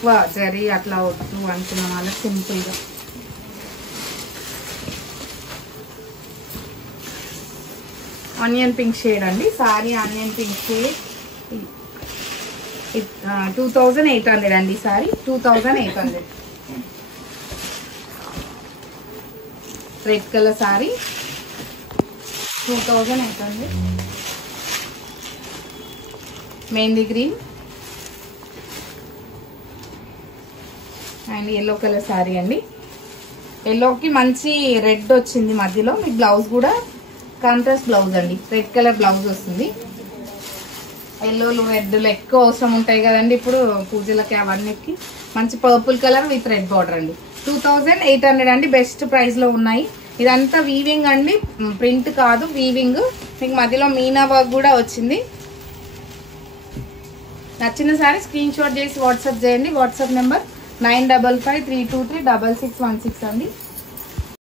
ఎక్కువ జరీ అట్లా వద్దు అనుకున్న వాళ్ళకి సింపుల్గా ఆనియన్ పింక్ షేడ్ అండి. సారీ ఆనియన్ పింక్ షేడ్ 2800 అండి. Sorry 2800. Red colour sorry 2800. Mehndi green and yellow colour sorry అండి. ఎల్లోకి మంచి రెడ్ వచ్చింది మధ్యలో. మీకు బ్లౌజ్ కూడా కాంట్రాస్ట్ బ్లౌజ్ అండి. రెడ్ కలర్ బ్లౌజ్ వస్తుంది. ఎల్లోలు రెడ్లు ఎక్కువ అవసరం ఉంటాయి కదండి ఇప్పుడు పూజలకి, అవన్నీకి. మంచి purple colour with red border అండి. 2800 అండి. బెస్ట్ ప్రైస్ లో ఉన్నాయి. ఇదంతా వీవింగ్ అండి, ప్రింట్ కాదు, వీవింగ్. మీకు మధ్యలో మీనా వర్క్ కూడా వచ్చింది. నచ్చిన సారీ స్క్రీన్ షాట్ చేసి వాట్సాప్ చేయండి. వాట్సాప్ నెంబర్ 9553236616 అండి.